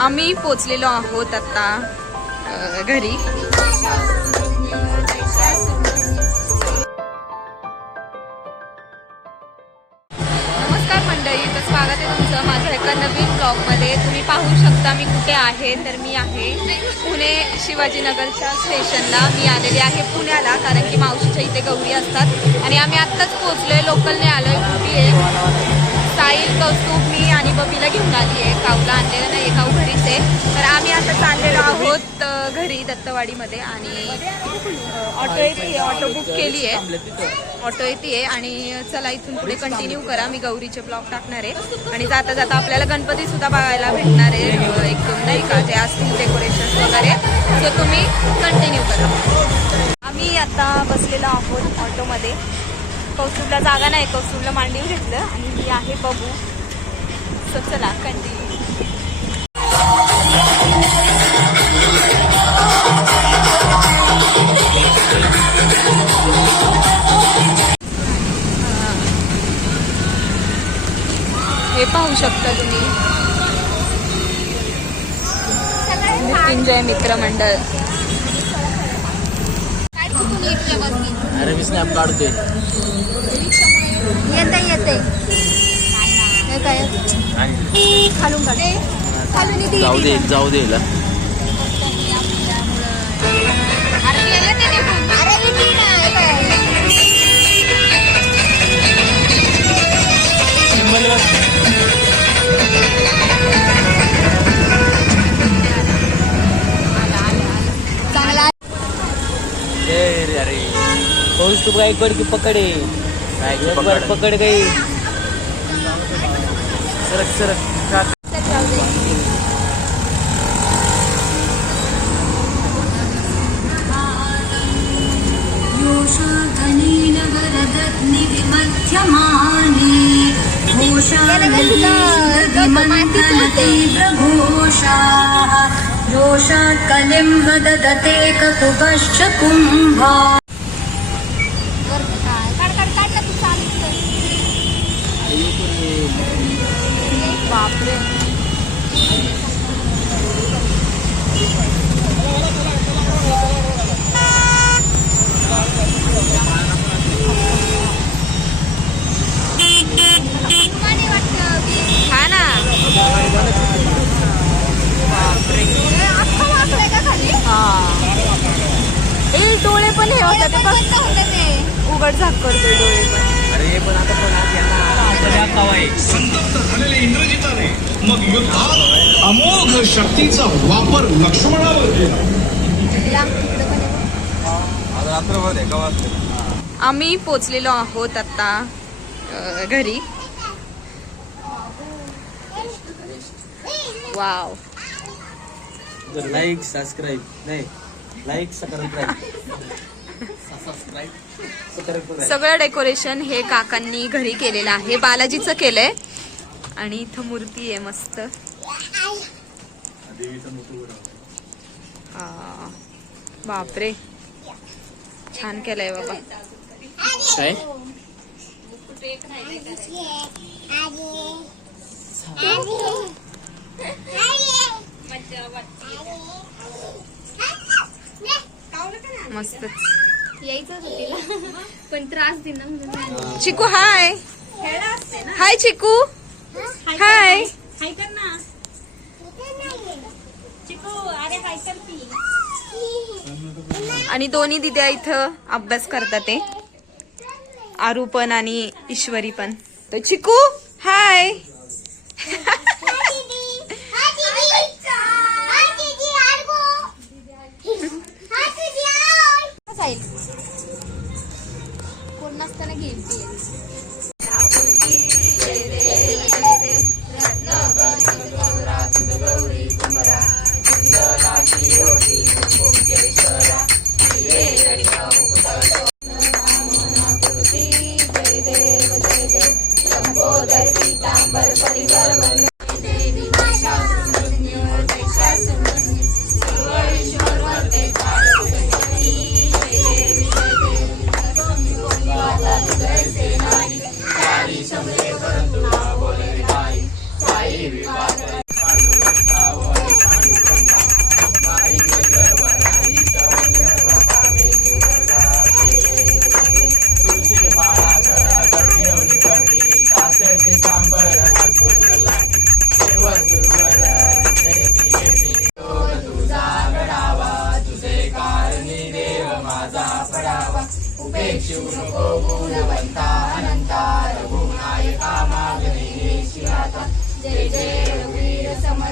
आम्ही पोचलेलो आहोत आता घरी. नमस्कार मंडळी तर स्वागत आहे तुमचं माझ्या एका नवीन ब्लॉगमध्ये. तुम्ही पाहू शकता मी कुठे आहे तर मी आहे पुणे शिवाजीनगरच्या स्टेशनला. मी आलेली आहे पुण्याला कारण की मावशीच्या इथे गौरी असतात. आणि आम्ही आत्ताच पोहोचलोय लोकलने आलोय कुठे आहे? साईल कौस्तुभ मी आणि बबीला घेऊन आली आहे. काऊला आणलेलं नाही काऊ घरीच आहे तर आम्ही आता चाललेलो आहोत घरी दत्तवाडीमध्ये आणि ऑटो येते ऑटो बुक केली आहे. ऑटो येते आणि चला इथून पुढे कंटिन्यू करा. मी गौरीचे ब्लॉग टाकणार आहे. आणि जाता जाता आपल्याला गणपती सुद्धा बघायला भेटणार आहे. एक नाही का? जे असतील डेकोरेशन वगैरे. सो तुम्ही कंटिन्यू करा. आम्ही आता बसलेलो आहोत ऑटोमध्ये. कौस्तुभला जागा नाही कौस्तुभला मांडीव घेतलं आणि मी आहे बघू. सो चला कंटिन्यू हे पाहू शकता तुम्ही. मृत्युंजय मित्र मंडळ. अरे मी स्नॅप काढतोय. येते येते काय खालून काढ. जाऊ दे जाऊ दे हिला. तू कर की पकडे एक पकड. बार पकड गई सरक सरक. का- जोषात् कलिं ककुभश्च कुम्भा। बापरे. हा ना. हा. डोळे पण हे होतात ते उघड झाक करतोय डोळे पण. अरे पण आता पण आज यांना संतप्त झालेले इंद्रजिताने मग युद्धात अमोघ शक्तीचा वापर लक्ष्मणावर केला. आम्ही पोचलेलो आहोत आता घरी. वाव. लाईक सबस्क्राईब नाही लाईक सबस्क्राईब सगळं डेकोरेशन हे काकांनी घरी केलेलं आहे. बालाजीचं केलंय. आणि इथं मूर्ती आहे मस्त. बापरे. छान केलंय बाबा. काय? मस्तच. यायचं होतं तिला पण त्रास दिला म्हणून नाही आली. चिकू हाय हाय चिकू हाय हाय कर ना चिकू अरे हाय कर ती आणि दोन्ही दिद्या इथं अभ्यास करतात ते आरू पण आणि ईश्वरी पण तर चिकू हाय जाईल తనకి ఏంటి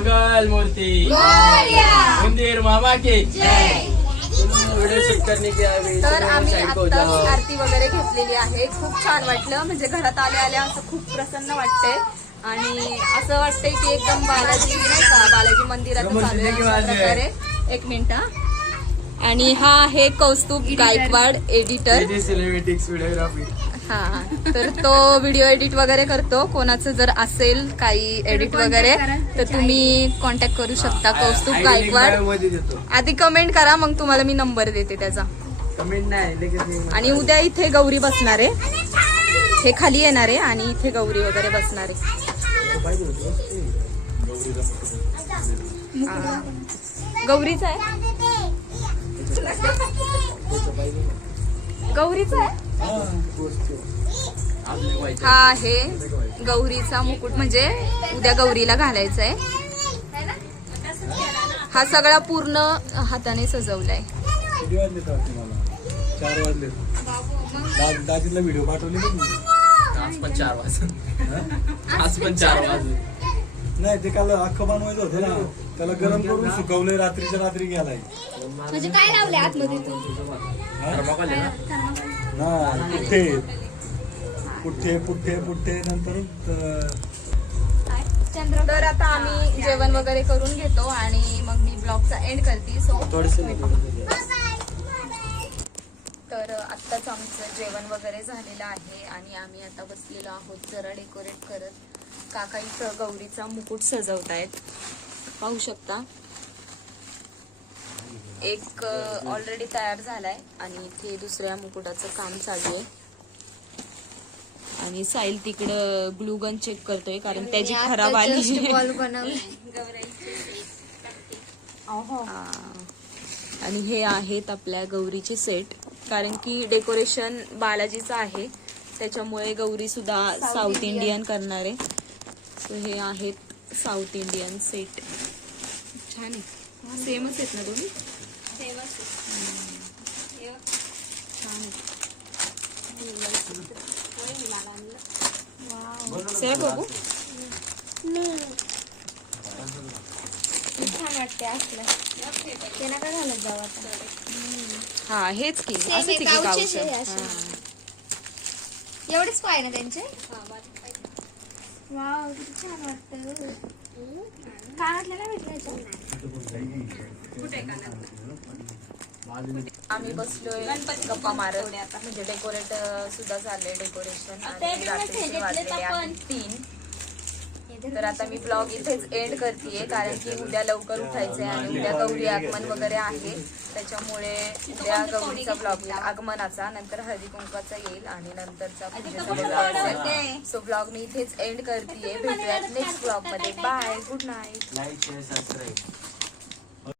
मंगल मूर्ती. मंदिर मामा की व्हिडिओ शूट करने के आए तर आम्ही आत्ताच आरती वगैरे घेतलेली आहे. खूप छान वाटलं. म्हणजे घरात आल्या आल्या असं खूप प्रसन्न वाटतंय. आणि असं वाटतंय की एकदम बालाजी नाही का बालाजी मंदिरात प्रकारे. एक मिनिट. आणि हा आहे कौस्तुभ गायकवाड एडिटर. हा तर तो व्हिडिओ एडिट वगैरे करतो. कोणाचं जर असेल काही एडिट वगैरे तर तुम्ही कॉन्टॅक्ट करू शकता कौस्तुभ गायकवाड. आधी कमेंट करा मग तुम्हाला मी नंबर देते त्याचा. कमेंट नाही लगेच आणि उद्या इथे गौरी बसणार आहे. हे खाली येणार आहे आणि इथे गौरी वगैरे बसणार आहे. हा. गौरीचा आहे. गौरीचा आहे? हा आहे गौरीचा मुकुट म्हणजे उद्या गौरीला घालायचा आहे हा सगळा पूर्ण हाताने सजवलाय. चार वाजले. व्हिडिओ पाठवले? आज पण चार वाजून आज पण चार वाजून नाही ते काल अख्खं बनवायचं होतं ना. त्याला गरम करून सुकवलंय रात्रीच्या रात्री गेलाय म्हणजे काय लावले आतमध्ये ना पुठ्ठे पुठ्ठे पुठ्ठे पुठ्ठे नंतर तर आता आम्ही जेवण वगैरे करून घेतो आणि मग मी ब्लॉगचा एंड करते सो तर आत्ताच आमचं जेवण वगैरे झालेलं आहे आणि आम्ही आता बसलेलो आहोत जरा डेकोरेट करत. काका इथं गौरीचा मुकुट सजवतायत. पाहू शकता. एक ऑलरेडी तयार झालाय आणि इथे दुसऱ्या मुकुटाचं काम चालू आहे. आणि साईल तिकडं ग्लू गन चेक करतोय कारण त्याची खराब आली. आणि हे आहेत आपल्या गौरीचे सेट कारण की डेकोरेशन बालाजीचं आहे. त्याच्यामुळे गौरी सुद्धा साऊथ इंडियन करणार आहे. हे आहेत साऊथ इंडियन सेट छान आहे. सेमच आहेत ना दोन्ही? आहे बघू छान वाटते असलं. ते नका घालत जाऊ आता? हा हेच की असंच आहे, आहे की गावचेच आहे गावचं असे. हा. एवढेच पाय ना त्यांचे? वाव किती छान वाटत. कानातल्या नाही भेटलं आम्ही बसलोय. गप्पा मारत. म्हणजे डेकोरेट सुद्धा झालंय डेकोरेशन आणि रात्रीचे वाजलेले आहेत तीन. तर आता मी ब्लॉग इथेच एंड करतेय कारण की उद्या लवकर उठायचंय आणि उद्या गौरी आगमन वगैरे आहे. त्याच्यामुळे उद्या गौरीचा ब्लॉग येईल आगमनाचा नंतर हळदी कुंकवाचा येईल आणि नंतरचा पूजेचा सो ब्लॉग मी इथेच एंड करतेय. भेटूयात नेक्स्ट ब्लॉगमध्ये. Bye good night like share subscribe